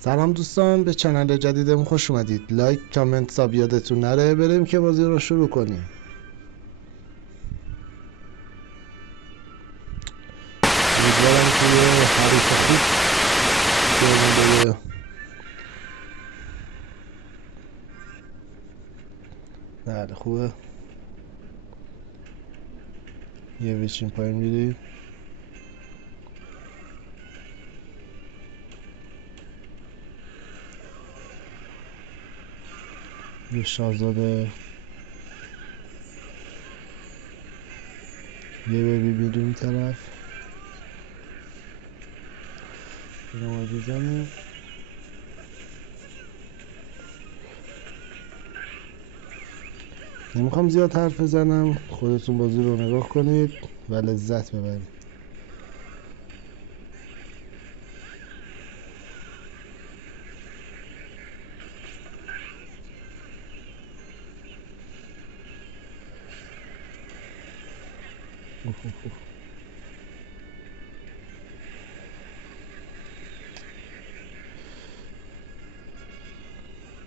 سلام دوستان، به چنل جدیدم خوش اومدید. لایک، کامنت، ساب یادتون نره. بریم که بازی رو شروع کنیم. امیدوارم که یه حریف خوب بهمون بده. بله خوبه. یه بچین پایین میریم. یه شاهزاده یه بیبی میریم این طرف. اینو بزنیم. نمیخوام زیاد حرف بزنم، خودتون بازی رو نگاه کنید و لذت ببرید.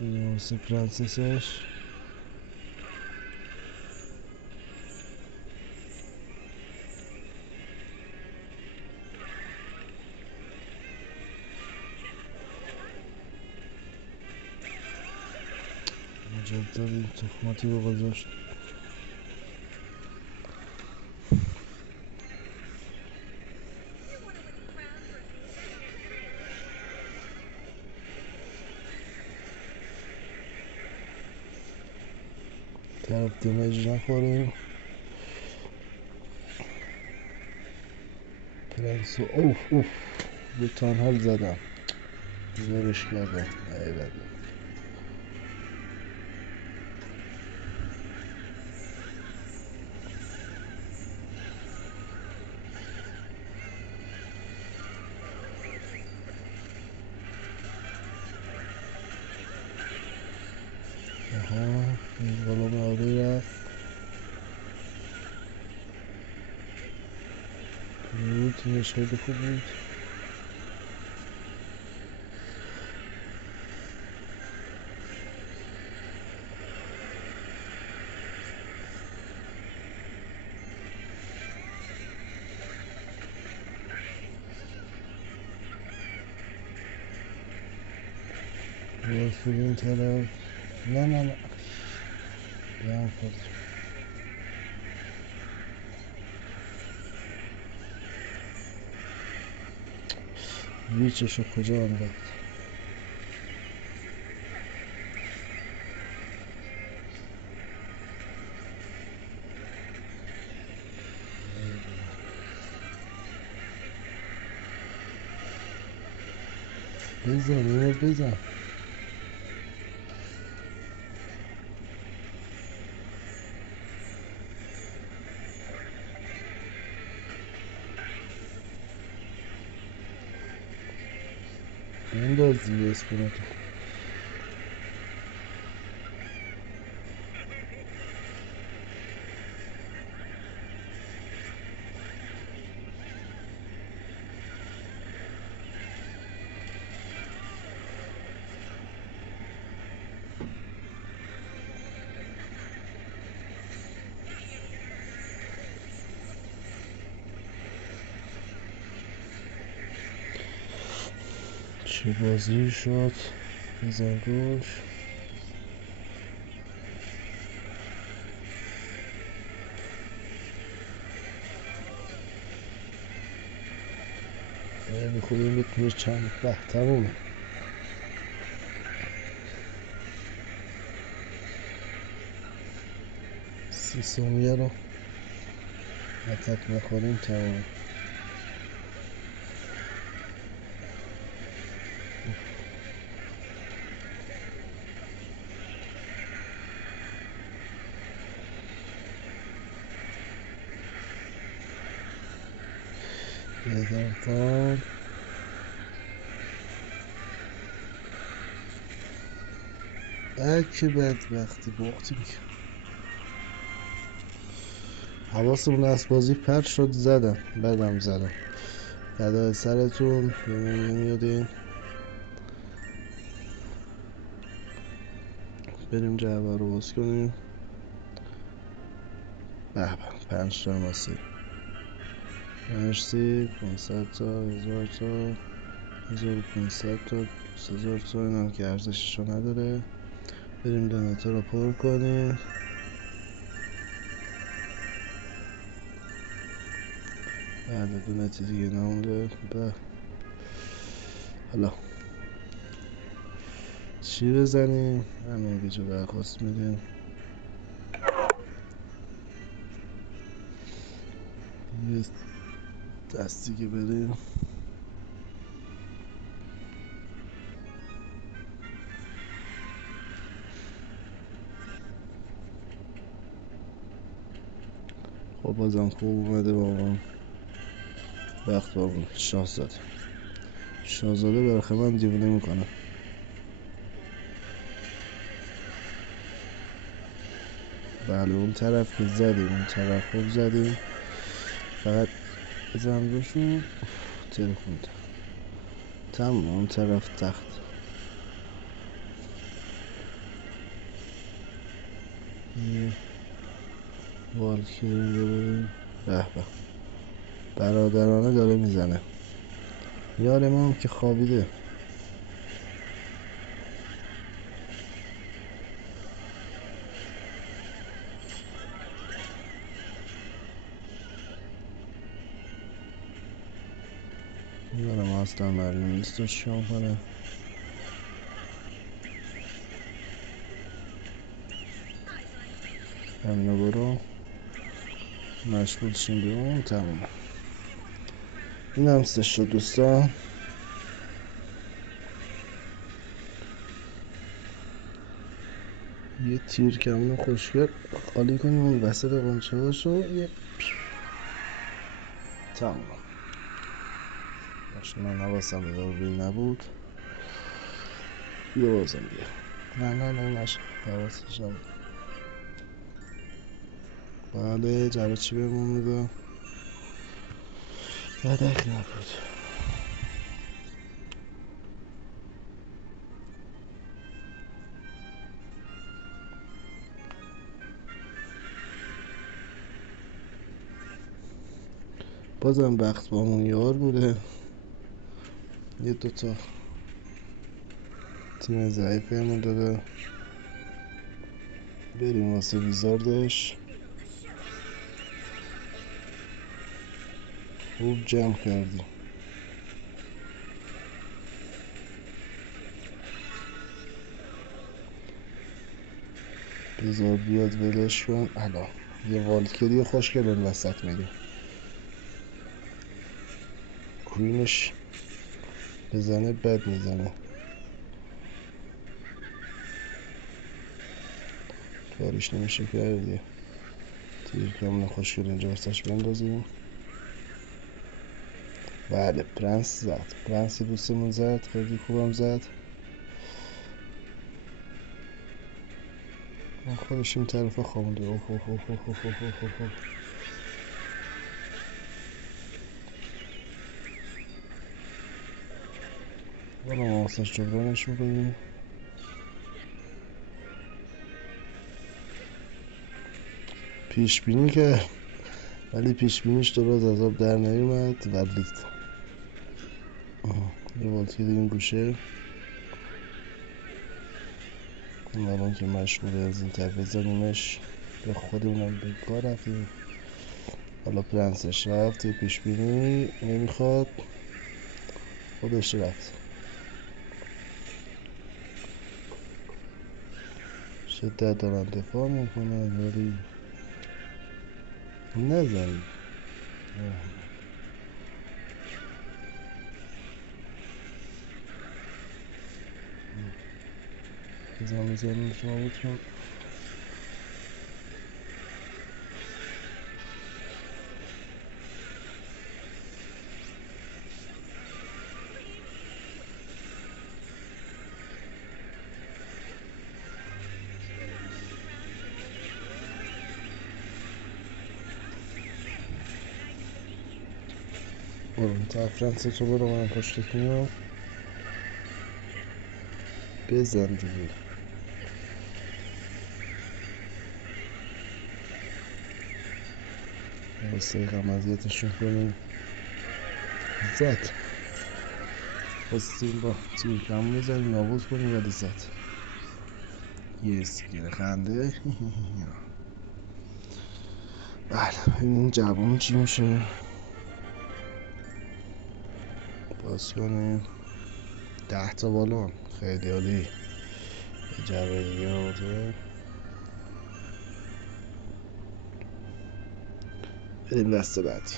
بریم واسه پرنسسش. مجدد این تخماتی رو گذاشت. طرف دمیج نخوریم. پرنسو اوف به تانهال زدم، زورش کردم. ای بابا. آها این بالا معالی رفت. تیمش خیلی خوب بود. باید این طرف. نه بیان خود ویچشو کجا انداخت. بزن اینو بزن. بنداز دیگه اسپینتو. چه بازی شد. بزن روش. خیلی خوب. این میتونه چند تمومه. سی ثانیه رو اتک نخوریم تمومه. بزن تام. که بدبختی باختیم که حواسمون از بازی پرت شد. بدم زدم. فدای سرتون. نمیاد این بریم جعبه رو باز کنیم. به به 5 تا ماسی. مرسی. 500 تا، 1000 تا، 1500 تا، 2000 تا. اینم که ارزششو نداره. بریم دونتا رو پر کنیم. بله دونتی دیگه نمونده. حالا چی بزنیم؟ همین بیجا درخواست میدیم. یه دستی که بریم. خب بازم خوب اومده بابام. وقت بابام. شاهزاده برخه من دیوونه میکنه. بله اون طرف که زدیم، اون طرف خوب زدیم. فقط بزن روشون. تلفون تمام. اون طرف تخت. یه والکیری ببریم. به به برادرانه داره میزنه. یار ما هم که خوابیده. یار ما اصلا معلوم نیست چیکار کنه. همینو برو مشغول شیم به اون. تموم. این هم سه شد دوستان. یه تیر کمون خوشگل خالی کنیم اون وسط قنچه هاشو. یه تموم. باشه من حواسم به دوربین نبود. بیا بازم بیا. نه نشه حواسش نبود. بله جواب چی بهمون میده؟ بدک نبود. بازم وقت با همون یار بوده. یه دوتا تیم ضعیفمون داره. بریم واسه ویزاردش. خوب جمع کردیم. بذار بیاد ولش کن. الان یه والکری خوشگل اون وسط میدیم. کوینش بزنه بد میزنه. کارش نمیشه کردی. تیر کامل خوشگل اینجا واسش بندازیم. بله پرنس زد. پرنس دوستمون زد. خیلی خوبم زد. خودش این طرف خوابونده. اوه. والا ما واسش جبرانش میکنیم. پیش بینی که ولی پیش بینیش درست از آب در نیومد. ولی یه والتی این گوشه. الان که مشغوله از این طرف بزنیمش به خودمونم به کار رفتیم. حالا پرنسش رفت. یه پیش بینی نمیخواد. خودش رفت. شدت دارن دفاع میکنن ولی نزنید. بزنیم شما بتون. برو تا فرانسه تو برو من پشتت میام. بزن دیگه. واسه اذیتشون کنیم. زد خواستیم با تیرکمون بزنیم نابود کنیم ولی زد. یه استیکر خنده. بله ببینیم جوابمون چی میشه. باز کنیم 10 تا بالون. خیلی عالی. جعبه دیگه آورده. بریم دست بعدی.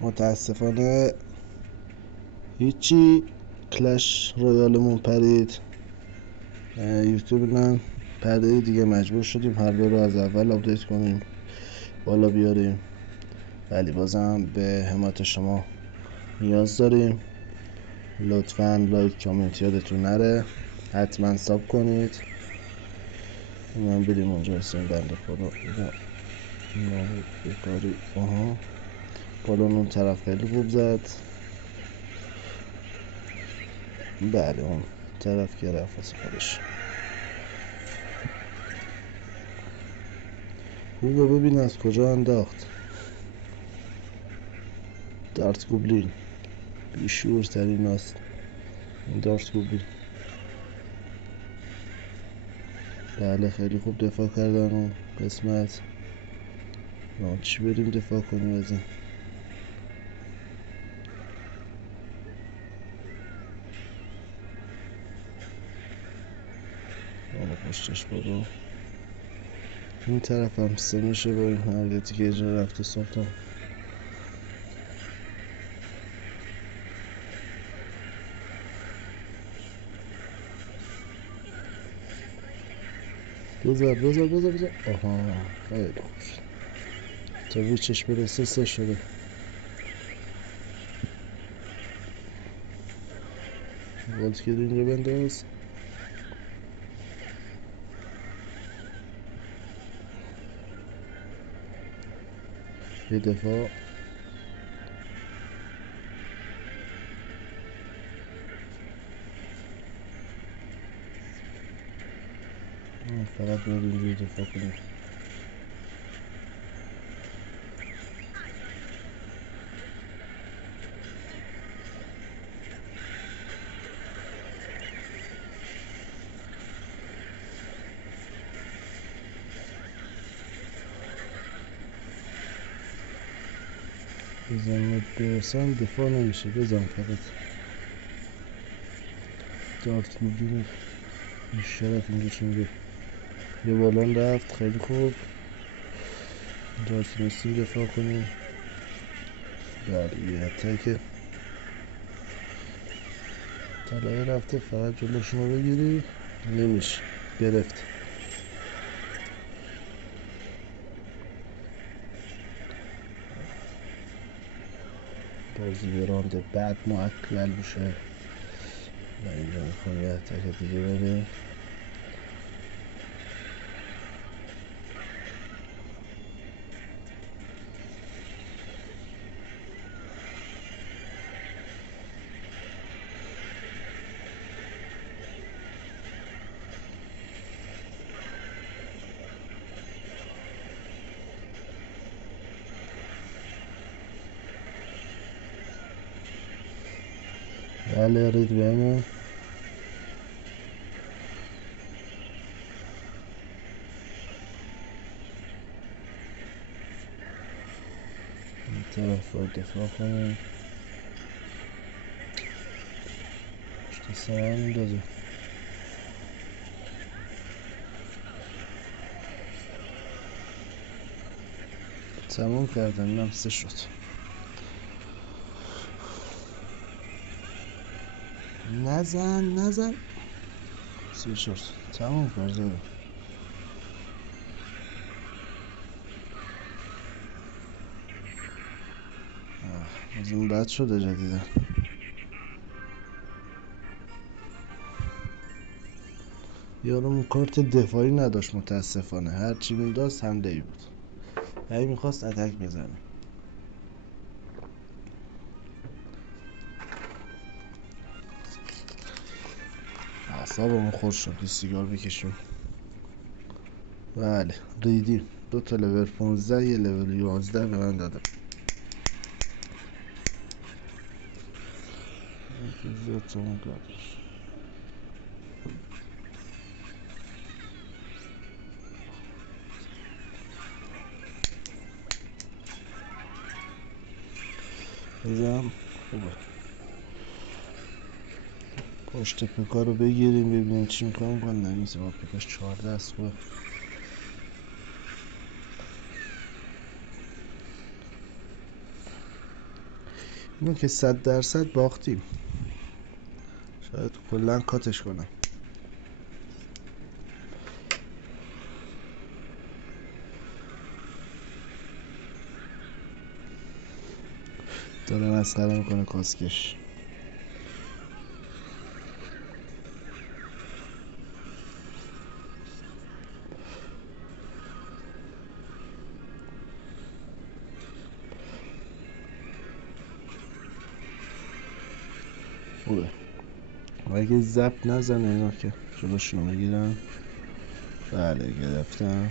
متاسفانه هیچی کلش رویالمون پرید. یوتیوب هم پرده دیگه، مجبور شدیم هر دو رو از اول آپدیت کنیم بالا بیاریم، ولی بازم به حمایت شما نیاز داریم. لطفاً لایک کامنت یادتون نره، حتما ساب کنید. من بریم اونجا هستیم بنده خدا نابود بکاری. بالون اون طرف خیلی خوب زد. بله اون طرف که رفت از خودش. خوبه ببین از کجا انداخت. دارت گوبلین بیشورترین است این دارت گوبلین. بله خیلی خوب دفاع کردن اون قسمت. چی بریم دفاع کنیم از این. پشتش برو. این طرف هم سه میشه با این حرکتی که اجرا رفته سلطان. بذار. آها خیلی خوب شد. تا ویچش برسه سه شده. والتکر این رو بنداز. یه دفاع. فقط باید اینجوری دفاع کنیم. بزنمت برسن دفاع نمیشه. بزن فقط. دارت گوبلین شرف اینجا چی میگه. یه بالان رفت خیلی خوب. اینجا تونستیم دفاع کنیم. بله یه اتک طلایه رفته فقط جلوشون رو بگیری. نمیشه. گرفت. بازی به راند بعد معطل میشه و اینجا میخوام یه اتک دیگه بریم. بله رید بهمون. این طرف باید دفاع کنیم. پشت سر هم میندازه. تموم کردم. اینم سه شد. نزن سه شد. تموم کردم. از اون بد شده جدیدن. یارمون کارت دفاعی نداشت متاسفانه. هرچی مینداز حمله ای بود. هی میخواست اتک بزنه. اعصابمون خورد شد. یه سیگار بکشیم. بله ریدیم. 2 تا لول 15 یه لول 11 به من داده. زیاد تا اون قدرش. بزنم خوبه. پشت پکا رو بگیریم ببینیم چی میکنم کنم. نمیزه با پکاش 14 است. خوبه. اینو که 100% باختیم. شاید کلا کاتش کنم. داره مسخره میکنه کاسکش. خوبه. اگه زب نزنه اینا که جلوشونو میگیرم. بله گرفتم.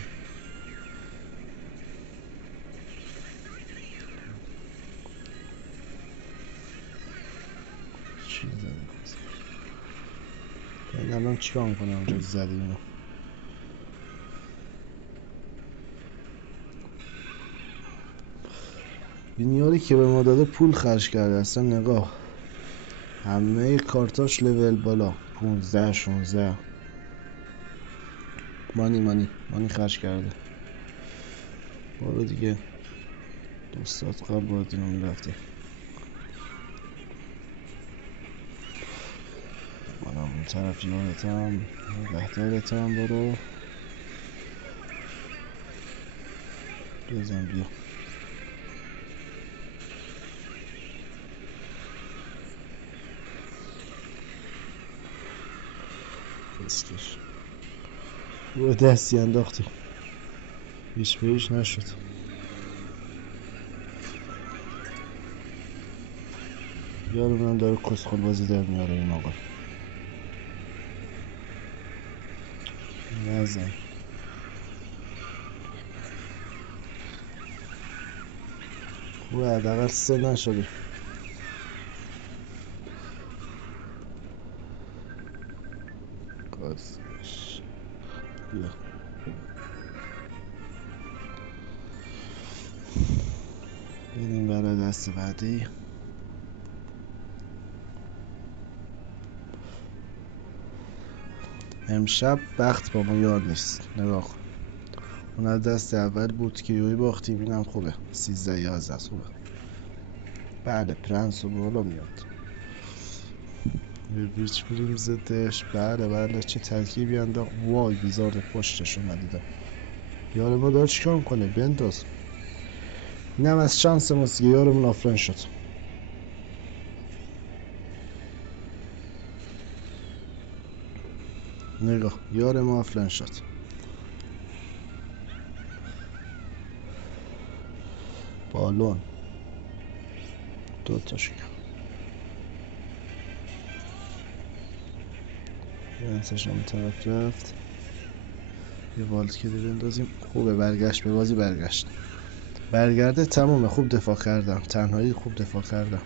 چی زدیم؟ این الان چیکار میکنه اونجا زدیم اینو. این یاری که به ما داده پول خرج کرده. اصلا نگاه همه کارتاش لول بالا 15 16 مانی خرج کرده. برو دیگه 2 ساعت قبل باید اینو میرفتی. منم اون طرف یادتم نگهدارتم. برو بزن بیا. کسکش رو دستی انداختی. هیچ به هیچ نشد. یارمونم داره کسخل بازی در میاره این آقا. نزن. خوبه حداقل 3 نشدی. کسکش بیا. بریم برای دست بعدی. امشب بخت با ما یار نیست. نگاه کن. اون از دست اول بود که یوی باختیم. اینم خوبه 13 11 خوبه. بله پرنس و بالا میاد. بیچ بریم زدش. بله چه ترکیبی انداخت. وای بیزار پشتش اومدیدم. یار ما داره چیکار میکنه. بنداز. اینم از شانس ماست که یارمون آفرین شد. نگاه یار ما آفرین شد. بالون 2 تاش پرنسش هم طرف رفت. یه والت که بندازیم. خوبه برگشت به بازی. برگرده تمومه. خوب دفاع کردم. تنهایی خوب دفاع کردم.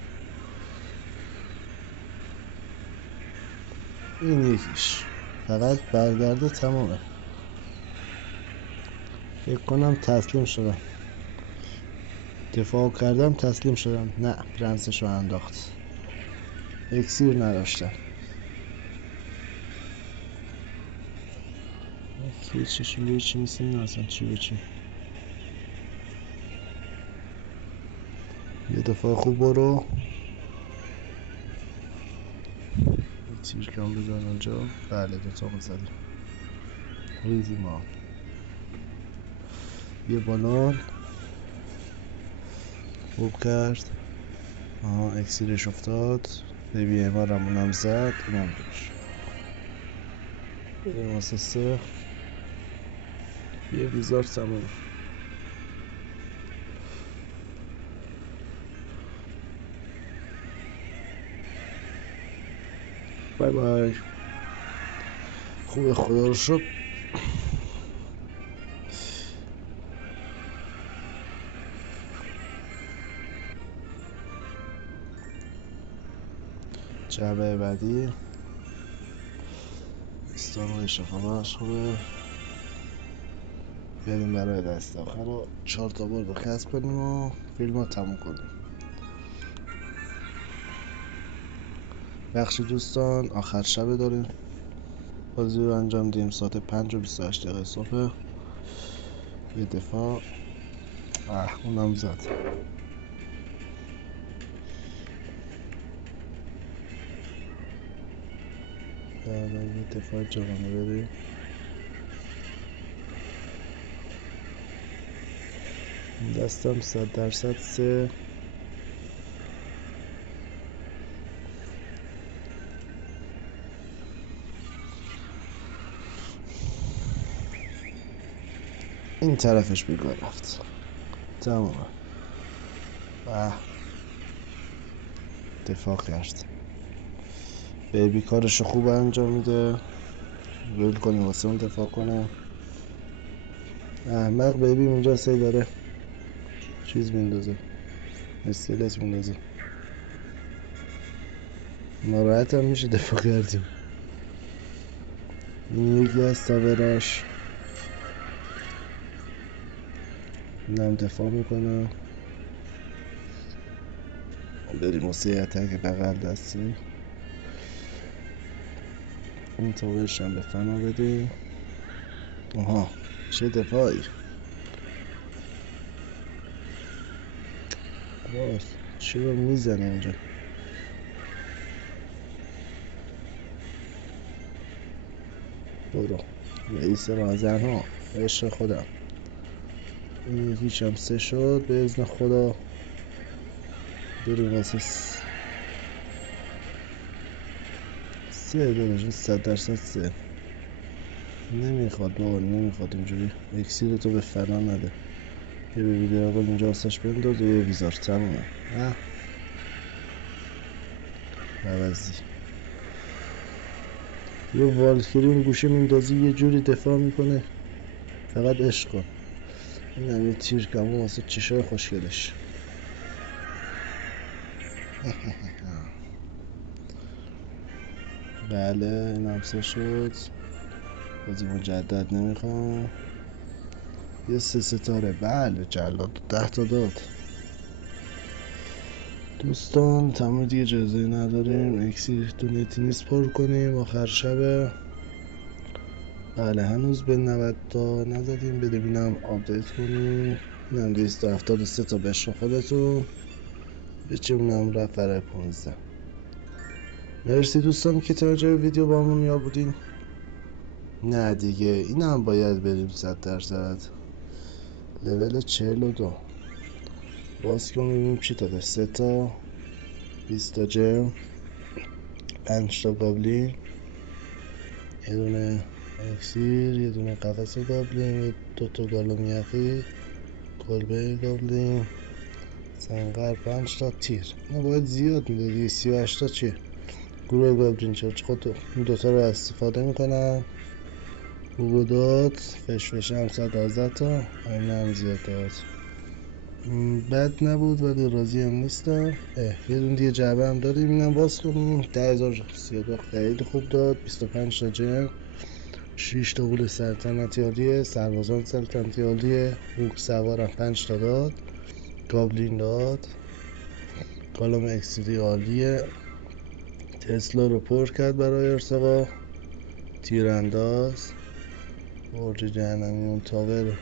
این یکیش. فقط برگرده تمومه. فکر کنم تسلیم شدم. دفاع کردم تسلیم شدم. نه پرنسش رو انداخت. اکسیر نداشتم. چی نیست این اصلا چی به چی. یه دفاع خوب برو. تیر کم بزن اونجا. بله 2 تا زدیم. ریزی ما. یه بالان خوب کرد. اکسیرش افتاد. ببی امارم اونم زد. اینم دوش. بریم واسه 3. یه بیزار تموم. بای بای. خوبه خدا رو شکر. جعبه بعدی استان شفاهاش خوبه. بریم برای دست آخر رو 4 تا برد کسب کنیم و فیلم رو تموم کنیم. بخشی دوستان آخر شب داریم بازی رو انجام دیم. ساعت 5:28 صبح. یه دفاع اونم زد. یه دفاع جوانه بریم. دستم 100% سه. این طرفش بیگاه رفت. تمومه. دفاع کرد. بیبی کارشو خوب انجام میده. ول کنیم واسه اون دفاع کنه. احمق بیبی اونجا سی داره چیز میندازه، اسکلت میندازه. ناراحت هم میشه دفاع کردیم. این یکی از تاوراش. اینم دفاع میکنه. بریم واسه یه اتک بغل دستی. این تاورش هم به فنا بدیم. آها چه دفاعی. باز چرا میزنه اینجا. برو رئیس رازن ها عشق خودم. این یکیش هم سه شد به اذن خدا. بریم واسه سه داداش. 100% سه. نمیخواد بابا نمیخواد اینجوری. اکسیر تو به فنا نده. یه بیبی دراغل اینجا واسش بنداز و یه ویزار. تمومه. عوضی یه والکرین گوشه میندازی یه جوری دفاع میکنه فقط عشق کن. این هم یه تیر کمون واسه چشای خوشگلش. بله این هم سه شد. بازی مجدد نمیخوام. یه 3 ستاره. بله جلاد 10 تا داد. دوستان تمام دیگه اجازه نداریم. اکسیر دونیتی نیست پر کنیم آخر شبه. بله هنوز به 90 تا نزدیم. بده بینم آپدیت کنیم. اینم 273 تا بشن خودتون. به چونم رفت برای 15. مرسی دوستان که تا اینجا ویدیو با همون یا بودین. نه دیگه این هم باید بریم 100%. لول 42 باز کنیم ببینیم چی داده. 3 تا 20 تا جم 5 تا گابلین یه دونه اکسیر یه دونه قفس گابلین 2 تا گالوم یخی کلبه گابلین سنگر 5 تا تیر. نه باید زیاد میدادی. 38 تا چیه گروه گابلین چرچ خود این دوتا رو استفاده میکنم. بوداد فشفشه هم 112 تا. این هم زیاد داد. بد نبود ولی راضی هم نیستم. یه دون دیگه جعبه هم داریم اینم باز کنیم. 10,032 خیلی خوب داد. 25 تا جم 6 تا غول سلطنتی عالیه. سربازان سلطنتی عالیه. هوک سوارم 5 تا داد. گابلین داد. کالوم اکسیدی عالیه. تسلا رو پر کرد برای ارتقا. تیرانداز برج جهنمی تاور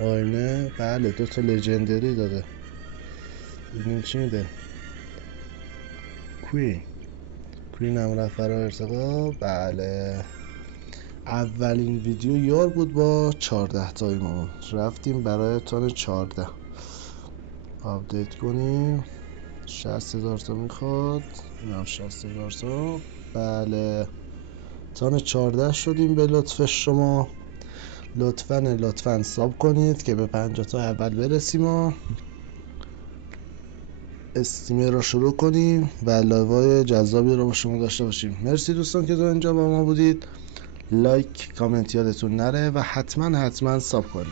آینه. بله 2 تا لژندری داده. ببینیم چی میده. کوین هم رفت برای ارتقا. بله اولین ویدیو یار بود با 14 تایمون. رفتیم برای تان 14. آپدیت کنیم. 60,000 تا میخواد. اینم 60,000 تا. بله تان 14 شدیم به لطف شما. لطفاً ساب کنید که به 50 تا اول برسیم و استیمر رو شروع کنیم و لایوهای جذابی رو با شما داشته باشیم. مرسی دوستان که تا اینجا با ما بودید. لایک کامنت یادتون نره و حتما ساب کنید.